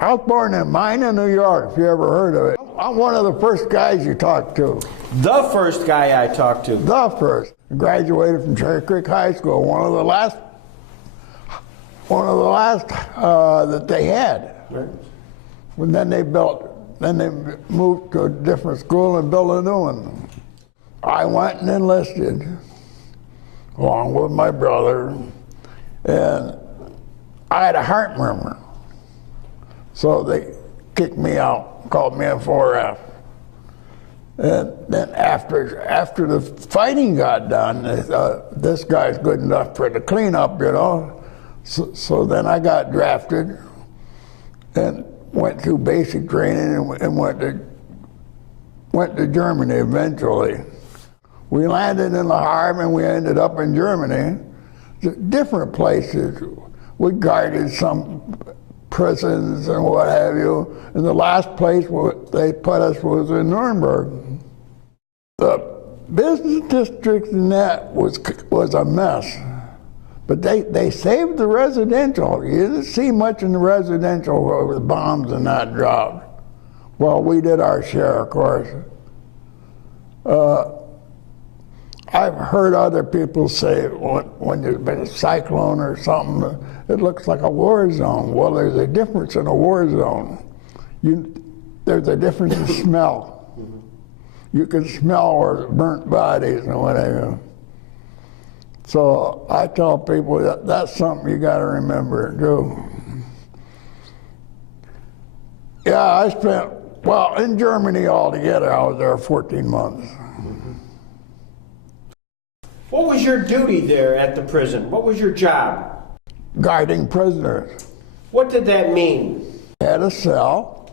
I was born in Mina, New York, if you ever heard of it. I'm one of the first guys you talked to. The first guy I talked to. The first. Graduated from Cherry Creek High School, one of the last that they had. Right. And then they moved to a different school and built a new one. I went and enlisted, along with my brother, and I had a heart murmur. So they kicked me out, called me a 4F. And then after the fighting got done, this guy's good enough for the cleanup, you know. So then I got drafted and went through basic training and went to Germany eventually. We landed in Le Havre and we ended up in Germany, different places. We guarded some prisons and what have you. And the last place they put us was in Nuremberg. The business district in that was a mess. But they saved the residential. You didn't see much in the residential where the bombs and that dropped. Well, we did our share, of course. I've heard other people say when there's been a cyclone or something, it looks like a war zone. Well, there's a difference in a war zone. There's a difference in smell. You can smell burnt bodies and whatever. So I tell people that's something you got to remember too. Yeah, I spent, well, in Germany altogether, I was there 14 months. What was your duty there at the prison? What was your job? Guarding prisoners. What did that mean? I had a cell,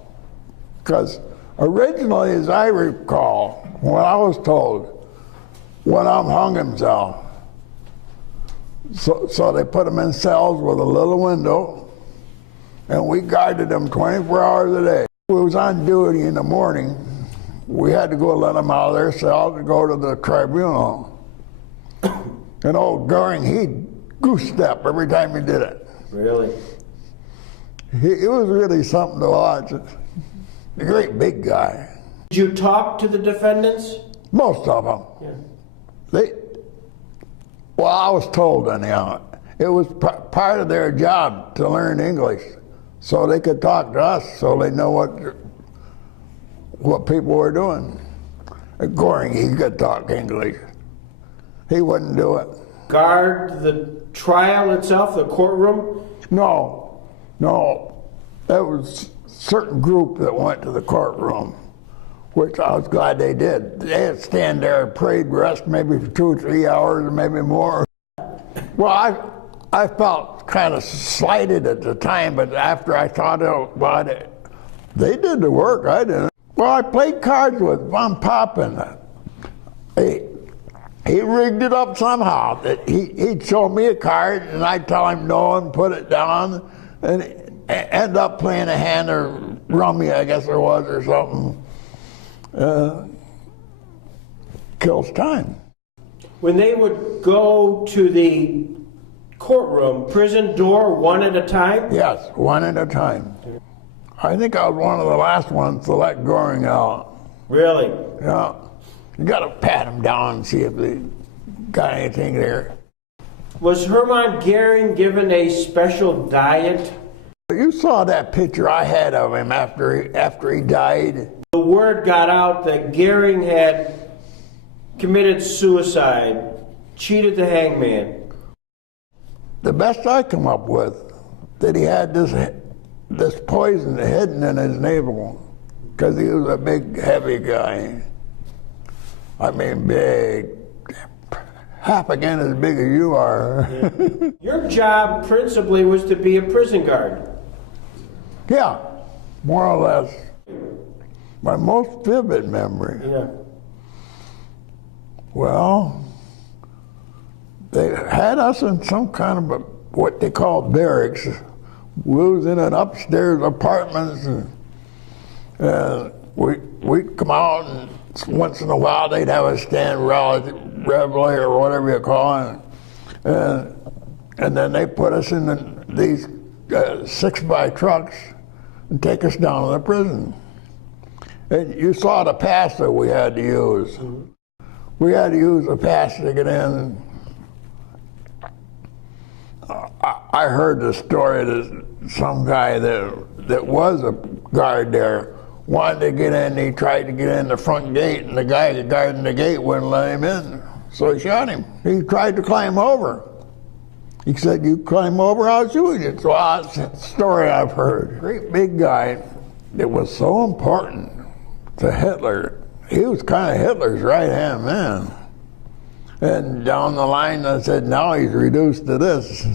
because originally, as I recall, when I was told, one of them hung himself. So they put them in cells with a little window, and we guarded them 24 hours a day. We was on duty in the morning. We had to go let them out of their cell to go to the tribunal. And old Goering, he'd goose step every time he did it. Really? He was really something to watch. A great big guy. Did you talk to the defendants? Most of them. Yeah. Well, I was told anyhow. It was part of their job to learn English, so they could talk to us, so they know what people were doing. Goring, he could talk English. He wouldn't do it. Guard the trial itself, the courtroom? No. There was a certain group that went to the courtroom, which I was glad they did. They'd stand there and prayed, rest maybe for 2 or 3 hours or maybe more. Well, I felt kind of slighted at the time, but after I thought about it, they did the work, I didn't. Well, I played cards with Von Papen. He rigged it up somehow. He'd show me a card, and I'd tell him no and put it down, and end up playing a hand of rummy, I guess there was, or something. Kills time. When they would go to the courtroom, prison door one at a time? Yes, one at a time. I think I was one of the last ones to let Goring out. Really? Yeah. You got to pat him down and see if they got anything there. Was Hermann Goering given a special diet? You saw that picture I had of him after he died. The word got out that Goering had committed suicide, cheated the hangman. The best I come up with, that he had this poison hidden in his navel, because he was a big, heavy guy. I mean, big, half again as big as you are. Yeah. Your job principally was to be a prison guard. Yeah, more or less. My most vivid memory. Yeah. Well, they had us in some kind of what they called barracks. We was in an upstairs apartment, and we'd come out, and once in a while they'd have us stand reveille or whatever you call it, and then they put us in these 6x trucks and take us down to the prison. And you saw the pass that we had to use. We had to use a pass to get in. I heard the story that some guy that was a guard there wanted to get in. He tried to get in the front gate, and the guy guarding the gate wouldn't let him in, so he shot him. He tried to climb over. He said, "You climb over, I'll shoot you." So that's a story I've heard. Great big guy that was so important to Hitler. He was kind of Hitler's right-hand man. And down the line, I said, now he's reduced to this.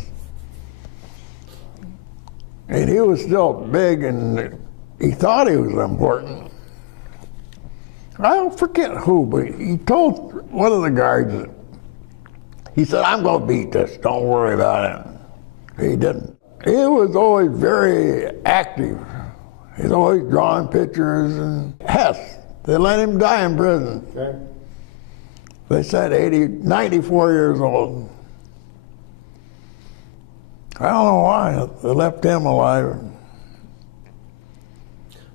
And he was still big, and he thought he was important. I don't forget who, but he told one of the guards, he said, "I'm going to beat this, don't worry about it." He didn't. He was always very active. He's always drawing pictures. And Hess, they let him die in prison. Okay. They said 94 years old. I don't know why they left him alive.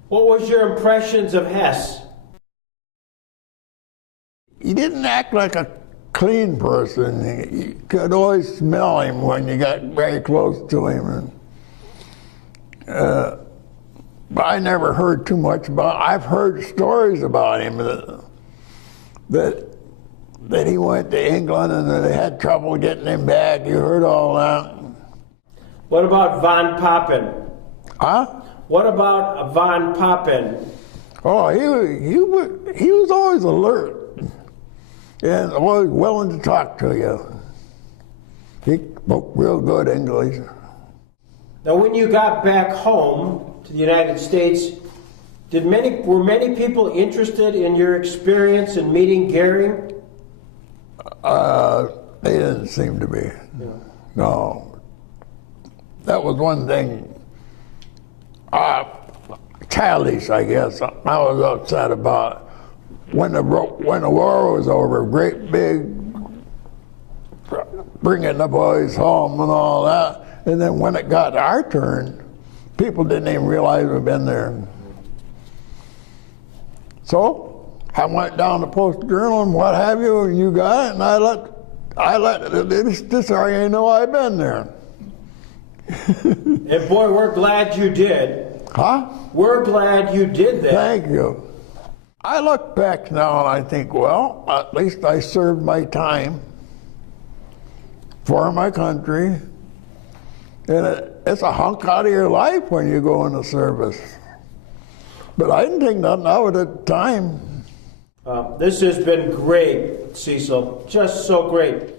What was your impressions of Hess? He didn't act like a clean person. You could always smell him when you got very close to him. But I never heard too much about. I've heard stories about him that he went to England and that they had trouble getting him back. You heard all that. What about von Papen? Huh? What about von Papen? Oh, he was always alert and always willing to talk to you. He spoke real good English. Now, when you got back home to the United States, were many people interested in your experience in meeting Goering? They didn't seem to be. No. That was one thing, childish, I guess, I was upset about. When the war was over, great big, bringing the boys home and all that. And then when it got our turn, people didn't even realize we'd been there. So I went down to Post-Journal and what have you, and you got it, and I let this area know I've been there. And boy, we're glad you did. Huh? We're glad you did that. Thank you. I look back now and I think, well, at least I served my time for my country. And it's a hunk out of your life when you go into service. But I didn't think nothing of it at the time. This has been great, Cecil. Just so great.